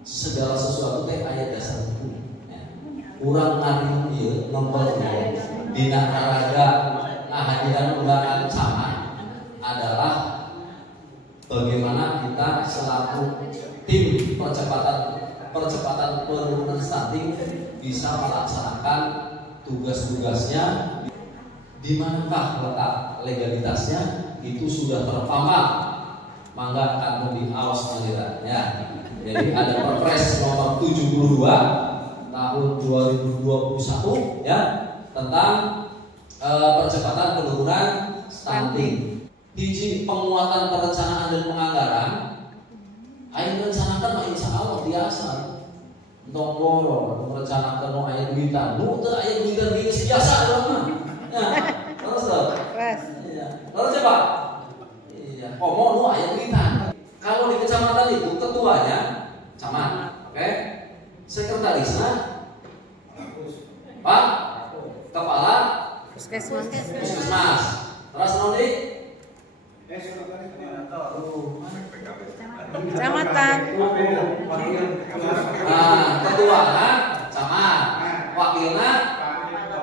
segala sesuatu teh aya dasar hukum. Urang ngari ieu ngempel dina olahraga ngahadiran urang sama adalah bagaimana kita selaku tim percepatan penurunan stunting bisa melaksanakan tugas-tugasnya. Di manakah letak legalitasnya itu sudah terpampang, mangga kanu di awas maliran ya. Jadi ada Perpres nomor 72 tahun 2021 ya tentang percepatan penurunan stunting. Hiji penguatan perencanaan dan penganggaran. Ayo rencanakan mah insya Allah biasa. Nonggoro merencanakan mau aya duitan, nu teu aya duitan geus biasa urang mah. Ya, terus tuh. Iya. Terus coba. Iya, komo nu aya duitan. Kalau di kecamatan itu ketuanya camat, oke? Sekretarisnya Pak Kepala Puskesmas. Terus nanti Kecamatan. Nah, ketuanya camat, wakilnya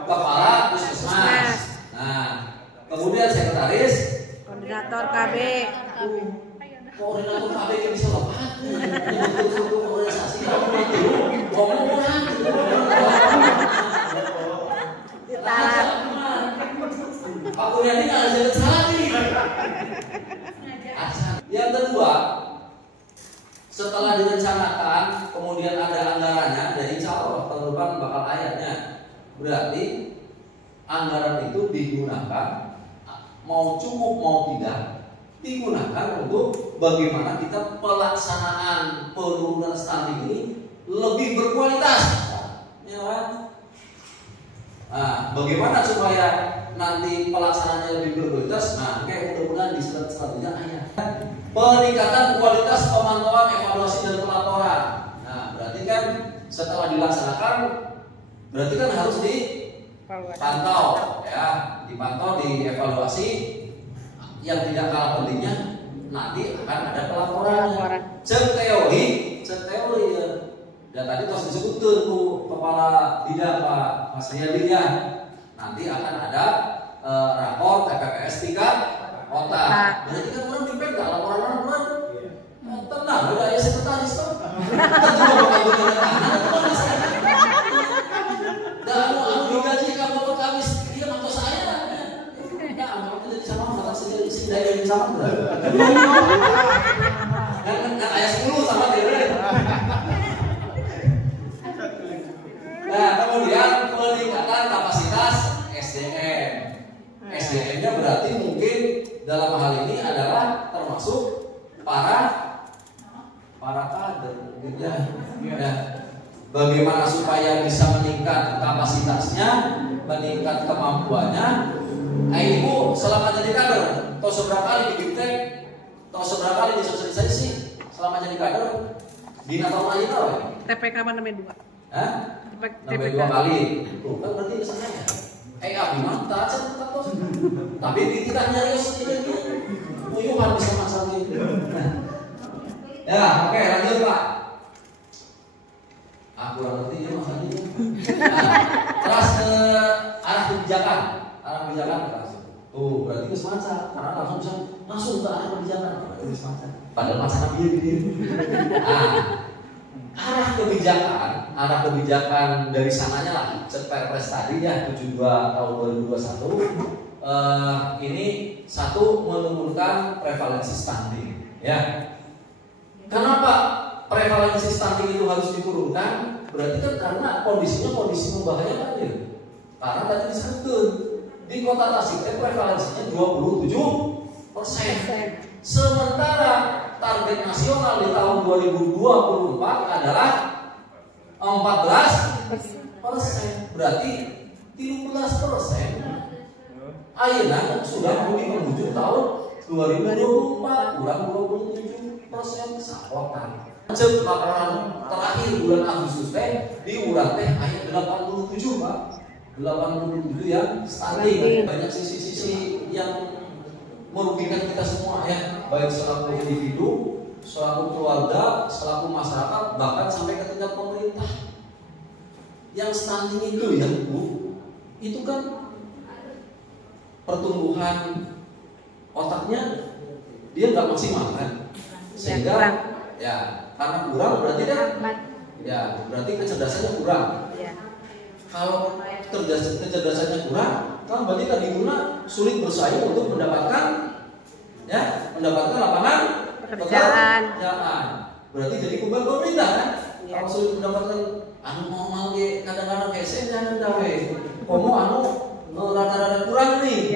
Kepala Puskesmas. Nah, kemudian sekretaris Koordinator KB. Koordinator KB yang bisa lepas. Untuk organisasi ngomong orang. Ditalar. Pak Kuryadi nggak ada jalan salah nih. Yang kedua, setelah direncanakan, kemudian ada anggarannya dari calon tahun depan bakal ayatnya. Berarti anggaran itu digunakan mau cukup mau tidak digunakan untuk bagaimana kita pelaksanaan penurunan stunting ini lebih berkualitas, ya kan? Nah, bagaimana supaya nanti pelaksanaannya lebih berkualitas? Nah, kayak mudah-mudahan di slide selanjutnya ayat peningkatan kualitas pemantauan, evaluasi dan pelaporan. Nah, berarti kan setelah dilaksanakan, berarti kan harus dipantau, ya, dipantau, dievaluasi. Yang tidak kalah pentingnya nanti akan ada pelaporan. Cek teori ya. Dan tadi terus disebutkan tuh kepala bidang Pak Mas Riyadinya. Nanti akan ada rapor TPPS tingkat kota. Berarti kan orang dipegang laporan orang. Tenang, udah ya sekretaris tuh. Dan anu digaji kamu ke kami dia mantu saya. Enggak, kamu tidak sama makan sendiri dari sama. Kan ayah 10 sama dia. Nah, kemudian peningkatan kapasitas SDM. SDM-nya berarti mungkin dalam hal ini adalah termasuk para kader, gitu ya. Ya. Bagaimana supaya bisa meningkat kapasitasnya, meningkat kemampuannya. Ibu selama jadi kader, atau seberapa kali di Biptek, atau seberapa kali di sosialisasi selama jadi kader, di tahun aja tau ya? TPK mana namanya 2? Hah? Sampai 2 kali. Tuh, kan berarti kesannya ya. Abi mantap, tapi kita nyarius ini uyuhan bisa masalah itu. Ya, oke, lanjut Pak. Aku kurang ngerti ya masalahnya. Terus ke arah kebijakan. Tuh, berarti ke semasa. Karena langsung ke arah kebijakan. Padahal masalah dia. Arah kebijakan dari sananya lah, Perpres tadi ya 72 tahun 2021. Ini satu, menurunkan prevalensi stunting. Ya. Kenapa prevalensi stunting itu harus diturunkan? Berarti kan karena kondisinya kondisi membahayakan ya. Karena tadi disebutkan di Kota Tasik prevalensinya 27%. Sementara target nasional di tahun 2024 adalah 14%. Berarti 13%. Ayeuna sudah menuju tahun 2024 kurang 27% sakotan. Cek laporan terakhir bulan Agustus di urang teh aya 87 Pak. 87 yang stunting. Banyak sisi-sisi yang merugikan kita semua ya, baik selaku individu selaku keluarga, selaku masyarakat, bahkan sampai ke tingkat pemerintah. Yang stunting itu ya Bu, itu kan pertumbuhan otaknya dia nggak maksimal kan, sehingga ya karena kurang berarti kan ya berarti kecerdasannya kurang. Kalau kecerdasannya kurang, kan berarti tadi guna sulit bersaing untuk mendapatkan lapangan pekerjaan. Berarti jadi beban pemerintah kan? Kalau sulit mendapatkan normal kadang-kadang kayak saya jangan dawe. Komo rata-rata kurang nih.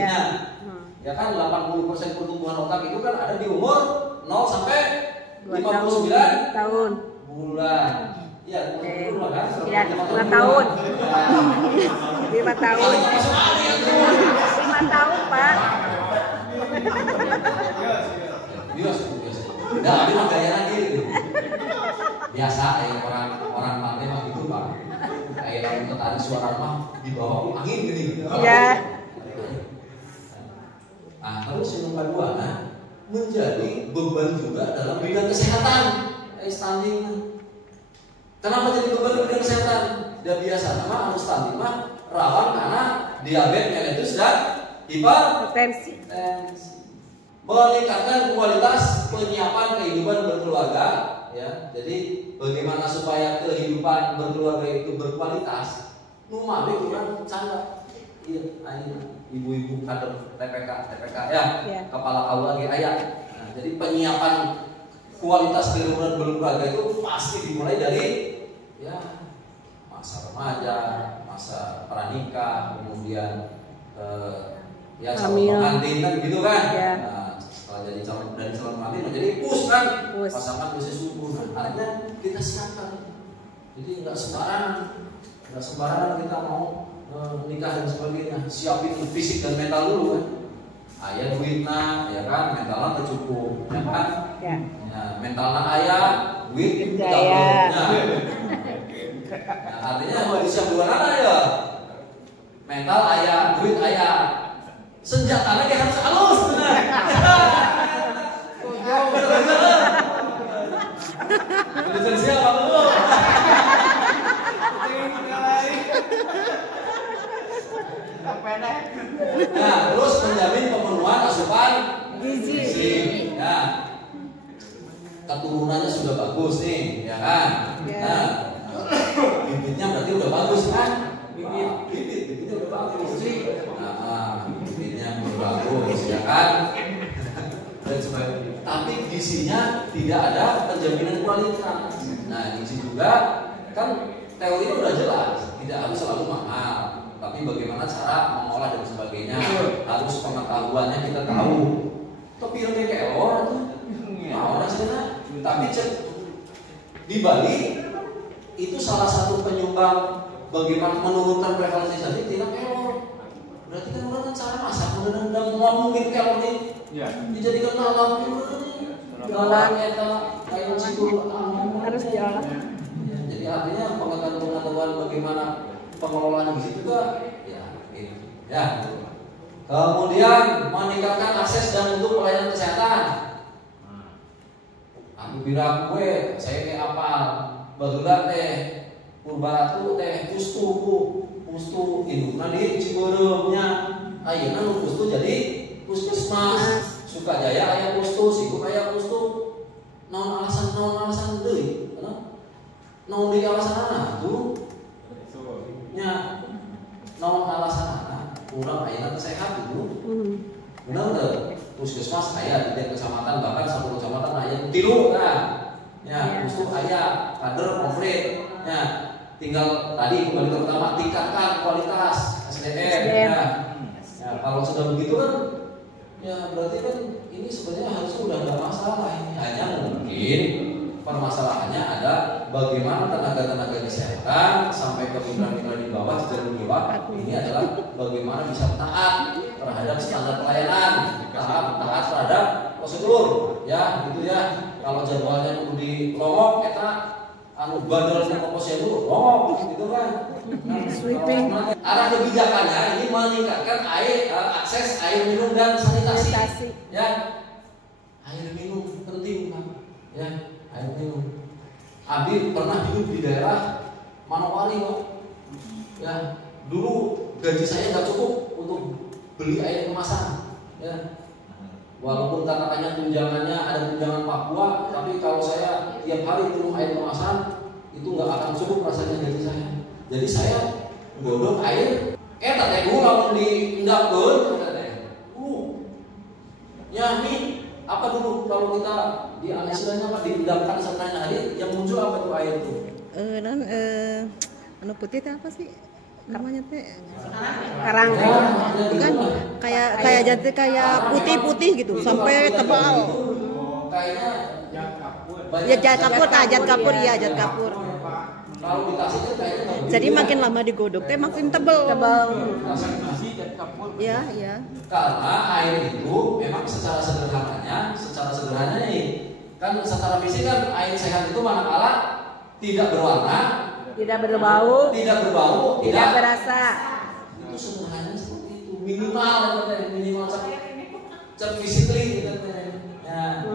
Ya kan 80% pertumbuhan otak itu kan ada di umur 0 sampai 59 tahun. Bulan. Iya, bulan kan? Iya, 5 tahun. 5 tahun. 5 tahun, Pak. Biasa. Nah, ini mah gaya lagi gitu. Biasa ya orang pantai mah gitu, Pak. Kayak orang ketarik suara mah di bawah angin gini. Iya. Terus yang kedua, menjadi beban juga dalam bidang kesehatan. Stunting. Kenapa jadi beban dalam bidang kesehatan? Dia biasa nama stunting mah rawan karena diabetes mellitus dan hipertensi. Meningkatkan kualitas penyiapan kehidupan berkeluarga, ya. Jadi bagaimana supaya kehidupan berkeluarga itu berkualitas? Numali kurang canda. Iya, ibu-ibu kader TPK ya. Kepala aula lagi ayat. Nah, jadi penyiapan kualitas kehidupan berkeluarga itu pasti dimulai dari ya masa remaja, masa pranikah, kemudian ya calon pengantin kan gitu kan. Nah, setelah jadi calon pengantin jadi pus kan, pasangan bisa subuh. Artinya kita siapkan. Jadi nggak sembarangan kita mau nikah dan sebagainya. Siapin fisik dan mental dulu kan. Ayah duitnya, ya kan, mentalnya tercukup, ya kan. Ya, mentalnya ayah, duit jaya. Artinya siap dua ya. Mental ayah, duit ayah. Senjatanya dia harus halus, benar. Lisensi apa dulu? Nah, terus menjamin pemenuhan asupan gizi. Ya. Keturunannya sudah bagus nih, ya kan? Nah, bibitnya berarti udah bagus kan? Bibitnya udah bagus sih. Bibitnya udah bagus, ya kan? Dan sebagainya. Tapi gizinya tidak ada penjaminan kualitas. Nah, gizi juga kan teorinya udah jelas, tidak harus selalu mahal. Tapi bagaimana cara mengolah dan sebagainya, harus pengetahuannya kita tahu. Tapi yang kayak orang tuh, orang sana. Tapi di Bali itu salah satu penyumbang bagaimana menurunkan prevalensi tadi tidak kelor. Berarti kan orang kan cara masak, udah mungkin kelor nih, dijadikan lalam diolah, kayak cikur harus diolah. Jadi artinya pengetahuan bagaimana pengelolaan gizi juga ya. Kemudian meningkatkan akses dan untuk pelayanan kesehatan. Aku bilang gue, saya kayak apa? Barudak teh, Purbaratu teh, pustu indukna di Ciberemnya. Ayeuna nu pustu jadi puskesmas. Sukajaya aya pustu, Sigut aya pustu. Naon alasan deui? Naon deui alasanna tuh? Nya naon alasanna urang ayeuna sehat dulu. Bener teu? Puskesmas aya di kecamatan, bahkan satu kecamatan aya 3 kan. Ya, pustu aya kader komplit. Ya, tinggal tadi kembali ke pertama tingkatkan kualitas SDM. Ya, kalau sudah begitu kan ya berarti kan ini sebenarnya harusnya udah nggak masalah. Ini hanya mungkin permasalahannya ada bagaimana tenaga kesehatan sampai ke mitra-mitra di bawah, di bawah ini adalah bagaimana bisa taat terhadap standar pelayanan, taat terhadap prosedur, ya gitu ya. Kalau jadwalnya perlu dilongok, kita bandel posyandu longok, gitu kan. Sweeping. Arah kebijakannya ini meningkatkan akses air minum dan sanitasi. Ya, air minum penting kan. ya air minum. Abi pernah hidup di daerah Manowari, Pak. Ya, dulu gaji saya nggak cukup untuk beli air kemasan. Ya, walaupun katakannya tunjangannya ada tunjangan Papua, tapi kalau saya tiap hari minum air kemasan itu nggak akan cukup rasanya gaji saya. Jadi saya godok air, tadi gue langsung diendapkan, nyami apa dulu kalau kita di istilahnya apa diendapkan sehari hari yang muncul apa itu air itu? Anu putih itu apa sih? Namanya teh karang. Bukan kayak jadi kayak putih-putih gitu sampai tebal. Kayaknya Ya jat kapur ya jat kapur. Kalau dikasih itu kayaknya Jadi makin lama digodok teh makin tebal. Ya. Karena air itu memang secara sederhananya nih, kan secara fisik kan air sehat itu manakala tidak berwarna, Tidak berbau, tidak berasa. itu sederhananya seperti itu, minimal cat physically gitu ya.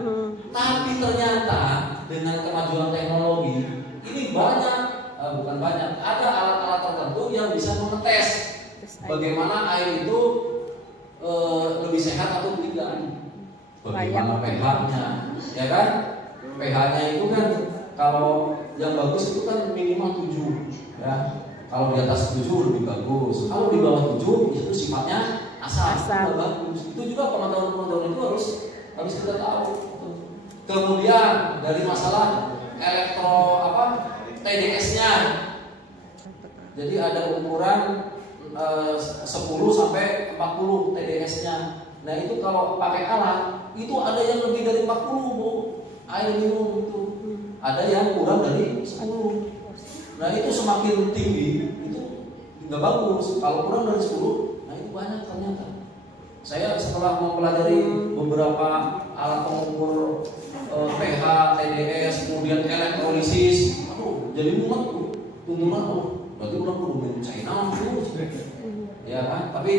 Tapi ternyata dengan kemajuan teknologi ini bukan banyak, ada alat-alat tertentu yang bisa mengetes bagaimana air itu lebih sehat atau tidak. Bagaimana pH-nya, ya kan? pH-nya itu kan kalau yang bagus itu kan minimal 7, ya. Kalau di atas 7 lebih bagus. Kalau di bawah 7 itu sifatnya asam. Itu bagus. Itu juga pengetahuan-pengetahuan itu harus kita tahu. Kemudian dari masalah TDS-nya. Jadi ada ukuran 10 sampai 40 TDS-nya. Nah itu kalau pakai alat itu ada yang lebih dari 40, Bu. Air minum itu ada yang kurang dari 10. Nah itu semakin tinggi itu nggak bagus. Kalau kurang dari 10, nah itu banyak ternyata. Saya setelah mempelajari beberapa alat pengukur pH, TDS, kemudian elektrolisis, jadi mumet tuh, tuntunan berarti udah perlu minum China ya kan? Tapi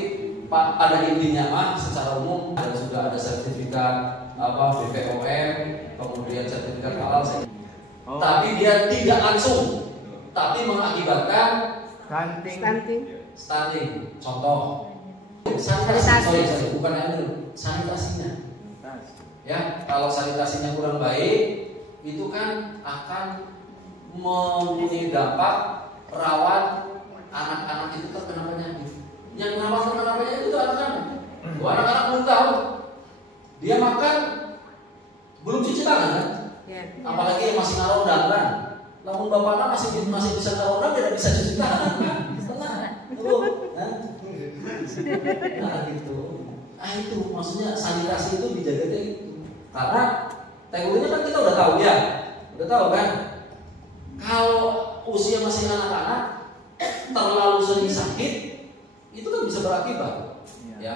pada intinya mah secara umum sudah ada sertifikat BPOM, kemudian sertifikat halal. Tapi dia tidak langsung, tapi mengakibatkan stunting. Contoh, sanitasi, bukan air, sanitasinya. Ya, kalau sanitasinya kurang baik, itu kan akan mempunyai dampak rawat anak-anak itu terkena penyakit. Yang terkena penyakit itu anak-anak. Anak-anak belum tahu, dia makan belum cuci tangan kan? Apalagi yang masih narondan kan? Namun bapaknya masih bisa narondan, tidak bisa cuci tangan kan? Nah gitu. Itu maksudnya sanitasi itu dijaga kayak gitu. Karena teknologinya kan kita udah tahu kan? Kalau usia masih anak-anak terlalu sering sakit, itu kan bisa berakibat. Ya.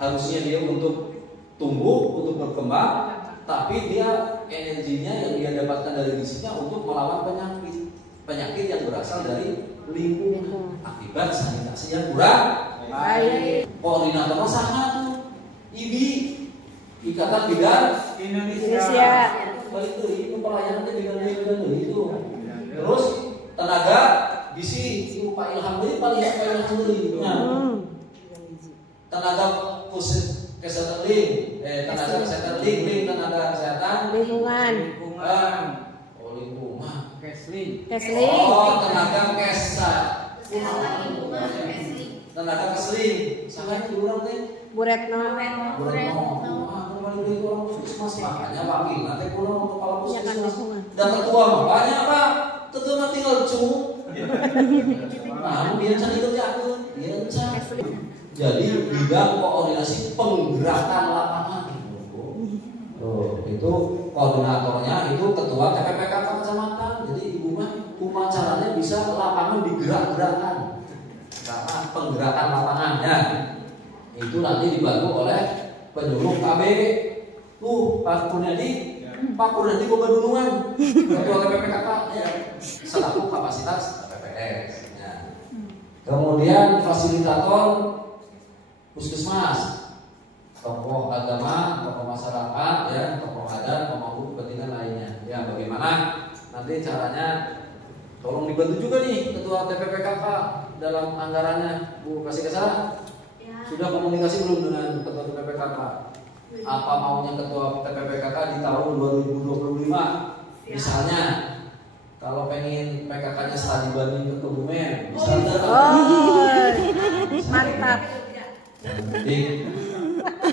Harusnya dia untuk tumbuh, untuk berkembang, tapi dia energinya yang dia dapatkan dari gizinya untuk melawan penyakit yang berasal dari lingkungan akibat sanitasi yang kurang baik. Koordinatornya sama tuh, Ikatan Bidan Indonesia. Itu pelayanannya bidang itu. Terus tenaga gizi itu Pak Ilham Deli. Tenaga kesehatan tenaga kesehatan tenaga kesehatan lingkungan. Tenaga tenaga kesling. Sampai kurang teh. Bu Retno. Makanya wakil nanti kurang kepala puskesmas. Dan ketua makanya Pak. Ketua tinggal cuma. Nah, biasa dikerjakan, biasa. Jadi bidang koordinasi penggerakan lapangan. Itu koordinatornya itu ketua TPPKK kecamatan. Jadi ibu mah caranya bisa lapangan digerak-gerakkan. Karena penggerakan lapangannya itu nanti dibantu oleh penyuluh KB. Pak Kurniadi boga duluan ketua TPPKK ya, selaku kapasitas TPPS ya. Kemudian fasilitator puskesmas tokoh agama, tokoh masyarakat, ya, tokoh adat, pemangku kepentingan lainnya. Ya, bagaimana nanti caranya? Tolong dibantu juga nih Ketua TPPKK dalam anggarannya, Bu kasih kesalahan. Sudah komunikasi belum dengan Ketua TPPKK? Apa maunya Ketua TPPKK di tahun 2025? Misalnya, kalau pengen PKK-nya studi banding ke Kebumen, misalnya. Oh, mantap. Jadi,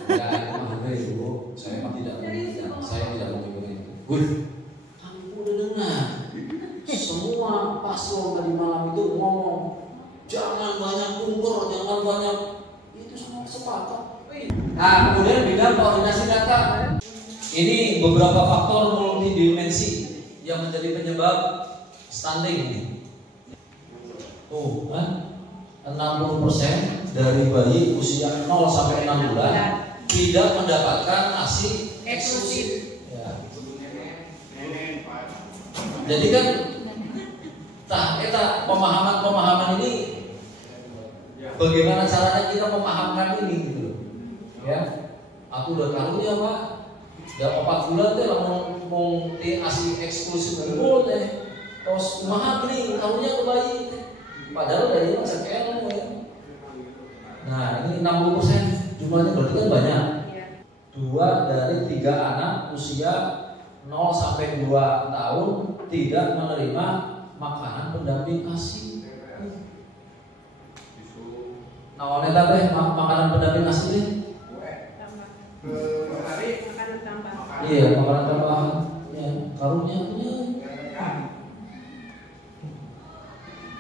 ya itu mah Bu, saya mah tidak menginginkan, saya tidak menginginkan itu. Gus, kamu udah dengar? Semua paslon tadi malam itu ngomong, jangan banyak kumpul, jangan banyak, itu semua sepakat. Nah, kemudian bidang koordinasi data. Ini beberapa faktor multidimensi yang menjadi penyebab stunting ini. Tuh kan, 60% dari bayi usia 0 sampai 6 bulan tidak mendapatkan ASI eksklusif. Ya. Jadi kan pemahaman ini bagaimana caranya kita memahamkan ini gitu. Ya. Aku udah tahu ya Pak. Udah 4 bulan teh mau ASI eksklusif dulu teh. Terus mahal nih tahunya ke bayi. Padahal dari masa ilmu ya. Nah, ini 60% jumlahnya berarti kan banyak. 2 dari 3 anak usia 0 sampai 2 tahun tidak menerima makanan pendamping ASI. Nah, oleh teh makanan pendamping ASI nih. Iya, makanan tambahan. Ya, karunya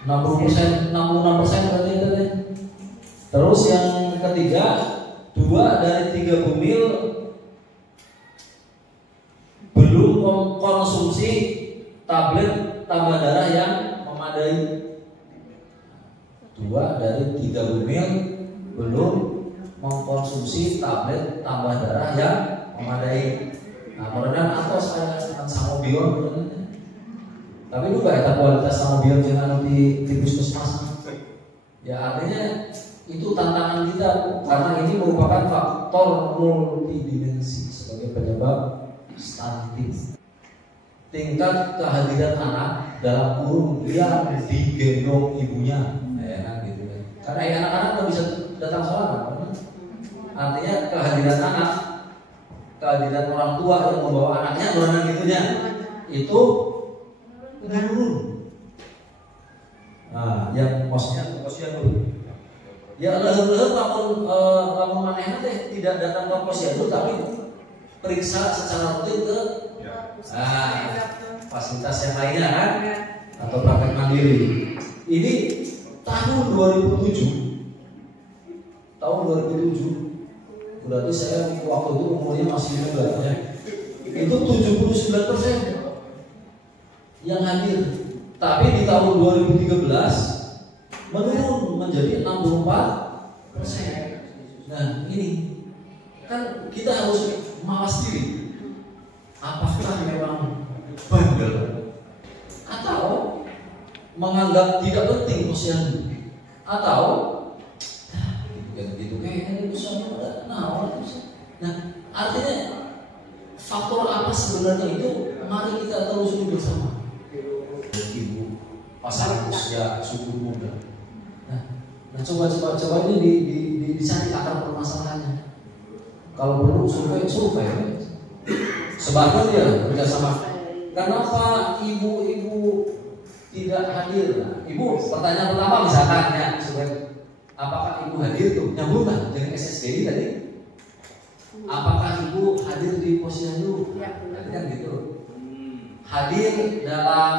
66% berarti itu deh. Terus yang ketiga, 2 dari 3 bumil belum mengkonsumsi tablet tambah darah yang memadai. 2 dari 3 bumil belum mengkonsumsi tablet tambah darah yang memadai. Nah, kemudian atau saya sangobion, tapi juga ada kualitas sangobion jangan di puskesmas. Ya artinya itu tantangan kita karena ini merupakan faktor multidimensi sebagai penyebab stunting. Tingkat kehadiran anak dalam kurung yang digendong ibunya, ya gitu kan. Karena anak-anak nggak bisa datang sekolah, artinya kehadiran orang tua yang membawa anaknya berenang gitunya itu menurun. Nah, yang posnya dulu. Ya leher lamun manehna teh tidak datang ke posyandu tapi periksa secara rutin ke fasilitas yang lainnya kan atau praktek mandiri. Ini tahun 2007 berarti saya waktu itu umurnya masih muda ya. Itu 79% yang hadir. Tapi di tahun 2013 menurun menjadi 64%. Nah ini kan kita harus mawas diri. Apakah memang bandel atau menganggap tidak penting posyandu atau gitu kayaknya posyandu ada nah artinya faktor apa sebenarnya itu mari kita telusuri bersama. Ibu pasar usia suku muda. Nah coba ini dicari akar permasalahannya. Kalau perlu survei. Sebabnya dia bekerjasama. Kenapa ibu-ibu tidak hadir? Nah, ibu, pertanyaan pertama misalkan ya, apakah ibu hadir tuh? Nyambung kan dengan SSDI tadi? Apakah ibu hadir di posyandu? Tadi kan gitu. Hadir dalam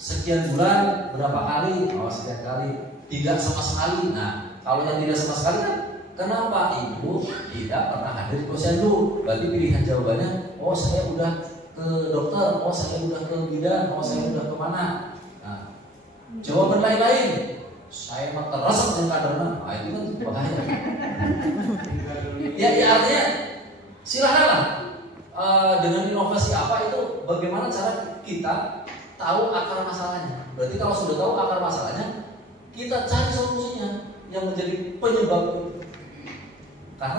sekian bulan berapa kali? Oh sekian kali. Tidak sama sekali. Nah, kalau yang tidak sama sekali kan kenapa ibu tidak pernah hadir di posyandu? Berarti pilihan jawabannya, oh saya udah ke dokter, oh saya udah ke bidan, oh saya udah kemana? Nah, jawaban lain-lain, saya mah terasa dengan kadernya, itu kan bahaya. Ya artinya silakanlah dengan inovasi apa itu, bagaimana cara kita tahu akar masalahnya. Berarti kalau sudah tahu akar masalahnya, kita cari solusinya yang menjadi penyebab. Karena